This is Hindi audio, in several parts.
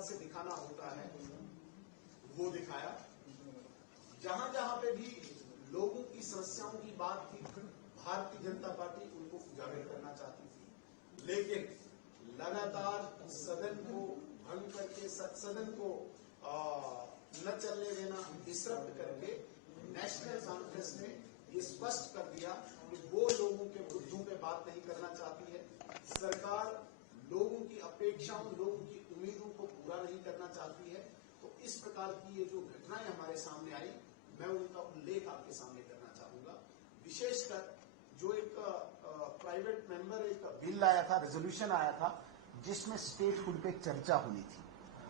प्रकार से दिखाना होता है वो दिखाया। जहां जहां पे भी लोगों की समस्याओं की बात थी, भारतीय जनता पार्टी उनको उजागर करना चाहती थी, लेकिन लगातार सदन को भंग करके, सदन को न चलने देना, डिसरप्ट करके नेशनल कॉन्फ्रेंस ने ये स्पष्ट कर दिया कि वो लोगों के मुद्दों पे बात नहीं करना चाहती है। सरकार लोगों की अपेक्षाओं, लोगों की उम्मीदों को पूरा नहीं करना चाहती है। तो इस प्रकार की ये जो घटनाएं हमारे सामने आई, मैं उनका उल्लेख आपके सामने करना चाहूंगा। विशेषकर जो एक प्राइवेट मेंबर एक बिल आया था, रेजोल्यूशन आया था, जिसमें स्टेटहुड पे चर्चा होनी थी,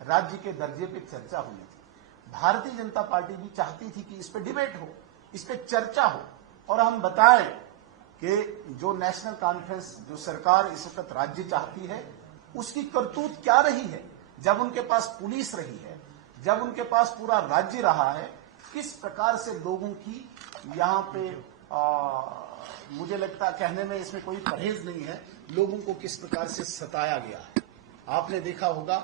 राज्य के दर्जे पे चर्चा होनी थी। भारतीय जनता पार्टी भी चाहती थी कि इस पे डिबेट हो, इस पे चर्चा हो और हम बताएं कि जो नेशनल कॉन्फ्रेंस, जो सरकार इस वक्त राज्य चाहती है, उसकी करतूत क्या रही है। जब उनके पास पुलिस रही है, जब उनके पास पूरा राज्य रहा है, किस प्रकार से लोगों की यहाँ पे मुझे लगता है कहने में इसमें कोई परहेज नहीं है, लोगों को किस प्रकार से सताया गया है। आपने देखा होगा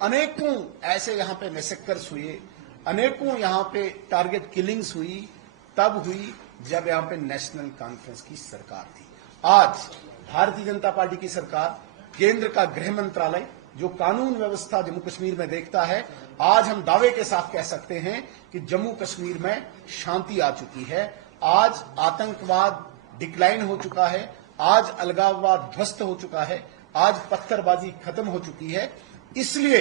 अनेकों ऐसे यहाँ पे मैसेकर्स हुए, अनेकों यहाँ पे टारगेट किलिंग्स हुई, तब हुई जब यहाँ पे नेशनल कॉन्फ्रेंस की सरकार थी। आज भारतीय जनता पार्टी की सरकार, केंद्र का गृह मंत्रालय जो कानून व्यवस्था जम्मू कश्मीर में देखता है, आज हम दावे के साथ कह सकते हैं कि जम्मू कश्मीर में शांति आ चुकी है। आज आतंकवाद डिक्लाइन हो चुका है, आज अलगाववाद ध्वस्त हो चुका है, आज पत्थरबाजी खत्म हो चुकी है। इसलिए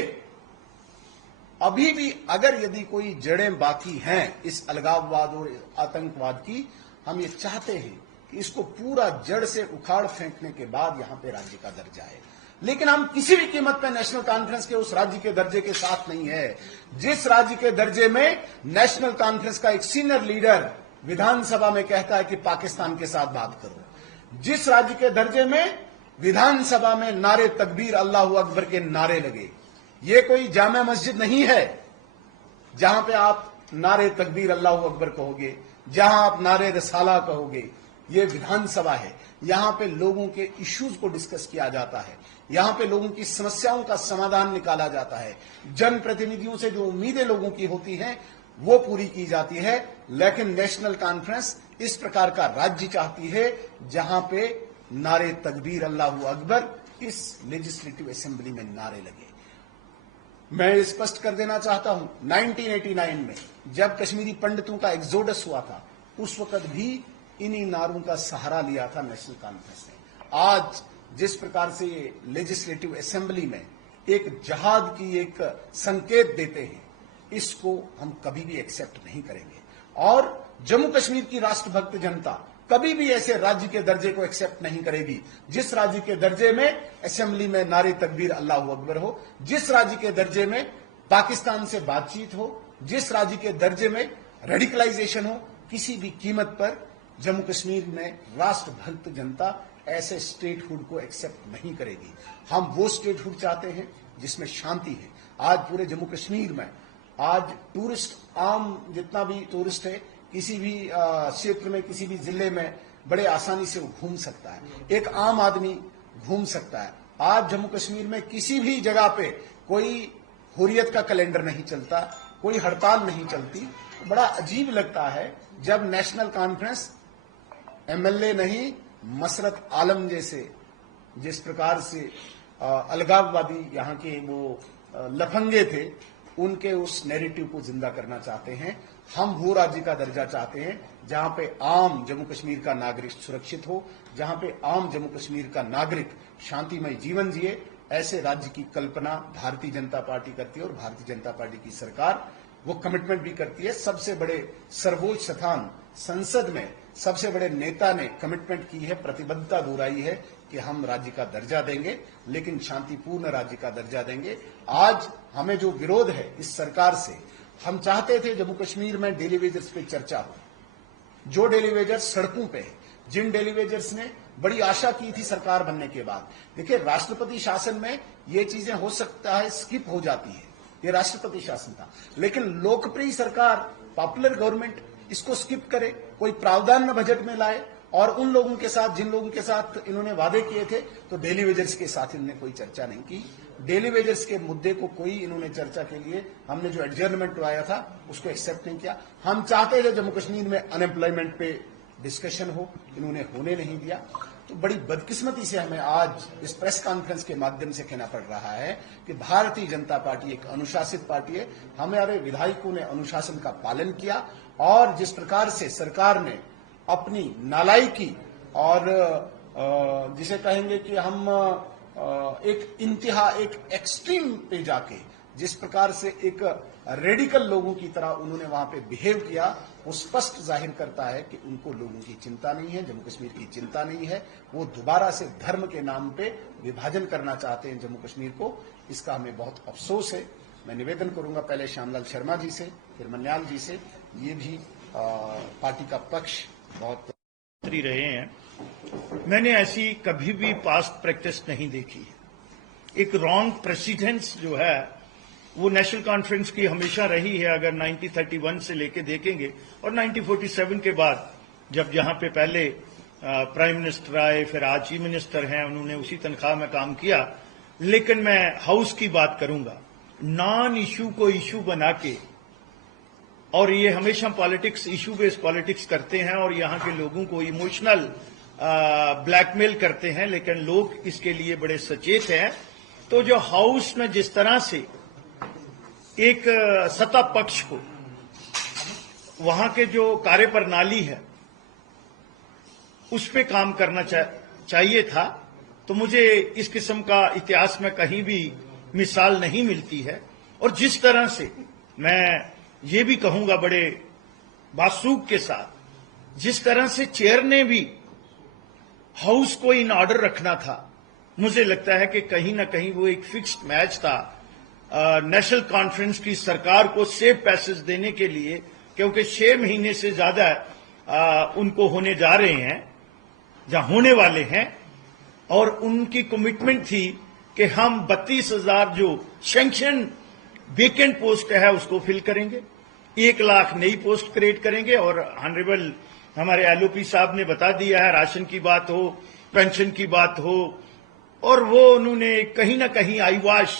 अभी भी अगर यदि कोई जड़ें बाकी हैं इस अलगाववाद और आतंकवाद की, हम ये चाहते हैं कि इसको पूरा जड़ से उखाड़ फेंकने के बाद यहां पे राज्य का दर्जा है। लेकिन हम किसी भी कीमत पे नेशनल कॉन्फ्रेंस के उस राज्य के दर्जे के साथ नहीं है जिस राज्य के दर्जे में नेशनल कॉन्फ्रेंस का एक सीनियर लीडर विधानसभा में कहता है कि पाकिस्तान के साथ बात करो, जिस राज्य के दर्जे में विधानसभा में नारे तकबीर अल्लाहू अकबर के नारे लगे। ये कोई जामा मस्जिद नहीं है जहां पे आप नारे तकबीर अल्लाहू अकबर कहोगे, जहां आप नारे रसाला कहोगे। ये विधानसभा है, यहां पे लोगों के इश्यूज को डिस्कस किया जाता है, यहां पे लोगों की समस्याओं का समाधान निकाला जाता है, जनप्रतिनिधियों से जो उम्मीदें लोगों की होती हैं वो पूरी की जाती है। लेकिन नेशनल कॉन्फ्रेंस इस प्रकार का राज्य चाहती है जहां पे नारे तकबीर अल्लाहू अकबर इस लेजिस्लेटिव असेंबली में नारे लगे। मैं स्पष्ट कर देना चाहता हूं, 1989 में जब कश्मीरी पंडितों का एक्सोडस हुआ था, उस वक्त भी इन्हीं नारों का सहारा लिया था नेशनल कॉन्फ्रेंस ने। आज जिस प्रकार से ये लेजिस्लेटिव असेंबली में एक जहाद की एक संकेत देते हैं, इसको हम कभी भी एक्सेप्ट नहीं करेंगे। और जम्मू कश्मीर की राष्ट्रभक्त जनता कभी भी ऐसे राज्य के दर्जे को एक्सेप्ट नहीं करेगी जिस राज्य के दर्जे में असेंबली में नारे तकबीर अल्लाहू अकबर हो, जिस राज्य के दर्जे में पाकिस्तान से बातचीत हो, जिस राज्य के दर्जे में रेडिकलाइजेशन हो। किसी भी कीमत पर जम्मू कश्मीर में राष्ट्रभक्त जनता ऐसे स्टेटहुड को एक्सेप्ट नहीं करेगी। हम वो स्टेटहुड चाहते हैं जिसमें शांति है। आज पूरे जम्मू कश्मीर में आज टूरिस्ट, आम जितना भी टूरिस्ट है, किसी भी क्षेत्र में, किसी भी जिले में बड़े आसानी से वो घूम सकता है, एक आम आदमी घूम सकता है। आज जम्मू कश्मीर में किसी भी जगह पे कोई हुर्रियत का कैलेंडर नहीं चलता, कोई हड़ताल नहीं चलती। बड़ा अजीब लगता है जब नेशनल कॉन्फ्रेंस एमएलए नहीं, मसरत आलम जैसे जिस प्रकार से अलगाववादी यहाँ के वो लफंगे थे, उनके उस नैरेटिव को जिंदा करना चाहते हैं। हम वो राज्य का दर्जा चाहते हैं जहां पे आम जम्मू कश्मीर का नागरिक सुरक्षित हो, जहां पे आम जम्मू कश्मीर का नागरिक शांतिमय जीवन जिए। ऐसे राज्य की कल्पना भारतीय जनता पार्टी करती है और भारतीय जनता पार्टी की सरकार वो कमिटमेंट भी करती है। सबसे बड़े सर्वोच्च स्थान संसद में सबसे बड़े नेता ने कमिटमेंट की है, प्रतिबद्धता दोहराई है कि हम राज्य का दर्जा देंगे, लेकिन शांतिपूर्ण राज्य का दर्जा देंगे। आज हमें जो विरोध है इस सरकार से, हम चाहते थे जम्मू कश्मीर में डेली वेजर्स पे चर्चा हो, जो डेली वेजर्स सड़कों पे है, जिन डेली वेजर्स ने बड़ी आशा की थी सरकार बनने के बाद। देखिए, राष्ट्रपति शासन में ये चीजें हो सकता है स्किप हो जाती है, ये राष्ट्रपति शासन था, लेकिन लोकप्रिय सरकार, पॉपुलर गवर्नमेंट इसको स्किप करे, कोई प्रावधान न बजट में लाए और उन लोगों के साथ जिन लोगों के साथ इन्होंने वादे किए थे, तो डेली वेजर्स के साथ इन्होंने कोई चर्चा नहीं की। डेली वेजर्स के मुद्दे को कोई इन्होंने चर्चा के लिए हमने जो एडजर्नमेंट आया था उसको एक्सेप्ट नहीं किया। हम चाहते थे जम्मू कश्मीर में अनएम्प्लॉयमेंट पे डिस्कशन हो, इन्होंने होने नहीं दिया। तो बड़ी बदकिस्मती से हमें आज इस प्रेस कॉन्फ्रेंस के माध्यम से कहना पड़ रहा है कि भारतीय जनता पार्टी एक अनुशासित पार्टी है। हमारे विधायकों ने अनुशासन का पालन किया और जिस प्रकार से सरकार ने अपनी नालायकी और जिसे कहेंगे कि हम एक इंतहा, एक एक्सट्रीम पे जाके जिस प्रकार से एक रेडिकल लोगों की तरह उन्होंने वहां पे बिहेव किया, वो स्पष्ट जाहिर करता है कि उनको लोगों की चिंता नहीं है, जम्मू कश्मीर की चिंता नहीं है। वो दोबारा से धर्म के नाम पे विभाजन करना चाहते हैं जम्मू कश्मीर को। इसका हमें बहुत अफसोस है। मैं निवेदन करूंगा पहले श्यामलाल शर्मा जी से, फिर मन्याल जी से। ये भी पार्टी का पक्ष बहुत रहे हैं। मैंने ऐसी कभी भी पास्ट प्रैक्टिस नहीं देखी है। एक रॉन्ग प्रेसिडेंस जो है वो नेशनल कॉन्फ्रेंस की हमेशा रही है। अगर 1931 से लेके देखेंगे और 1947 के बाद जब जहां पे पहले प्राइम मिनिस्टर आए, फिर आज चीफ मिनिस्टर हैं, उन्होंने उसी तनख्वाह में काम किया। लेकिन मैं हाउस की बात करूंगा, नॉन इशू को इशू बना के, और ये हमेशा पॉलिटिक्स, इशू बेस्ड पॉलिटिक्स करते हैं और यहां के लोगों को इमोशनल ब्लैकमेल करते हैं, लेकिन लोग इसके लिए बड़े सचेत हैं। तो जो हाउस में जिस तरह से एक सत्ता पक्ष को वहां के जो कार्यप्रणाली है उस पे काम करना चाहिए था, तो मुझे इस किस्म का इतिहास में कहीं भी मिसाल नहीं मिलती है। और जिस तरह से मैं ये भी कहूंगा बड़े बासूक के साथ, जिस तरह से चेयर ने भी हाउस को इन ऑर्डर रखना था, मुझे लगता है कि कहीं ना कहीं वो एक फिक्स्ड मैच था नेशनल कॉन्फ्रेंस की सरकार को सेफ पैसेज देने के लिए, क्योंकि 6 महीने से ज्यादा उनको होने जा रहे हैं, जहां होने वाले हैं, और उनकी कमिटमेंट थी कि हम 32,000 जो सैंक्शन वेकेंट पोस्ट है उसको फिल करेंगे, 1 लाख नई पोस्ट क्रिएट करेंगे। और ऑनरेबल हमारे एलओपी साहब ने बता दिया है, राशन की बात हो, पेंशन की बात हो, और वो उन्होंने कहीं ना कहीं आईवाश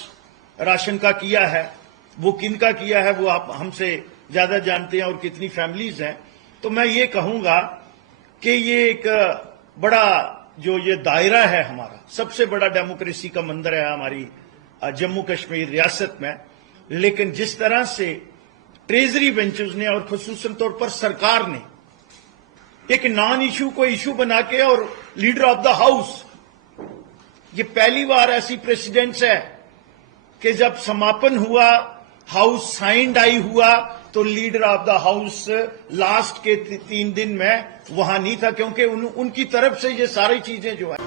राशन का किया है। वो किनका किया है वो आप हमसे ज्यादा जानते हैं, और कितनी फैमिलीज हैं। तो मैं ये कहूंगा कि ये एक बड़ा जो ये दायरा है हमारा, सबसे बड़ा डेमोक्रेसी का मंदिर है हमारी जम्मू कश्मीर रियासत में। लेकिन जिस तरह से ट्रेजरी बेंचेस ने और खुसूसन तौर पर सरकार ने एक नॉन इशू को इशू बना के, और लीडर ऑफ द हाउस, ये पहली बार ऐसी प्रेसिडेंट्स है कि जब समापन हुआ, हाउस साइंड आई हुआ, तो leader of the house last के 3 दिन में वहां नहीं था, क्योंकि उनकी तरफ से ये सारी चीजें जो है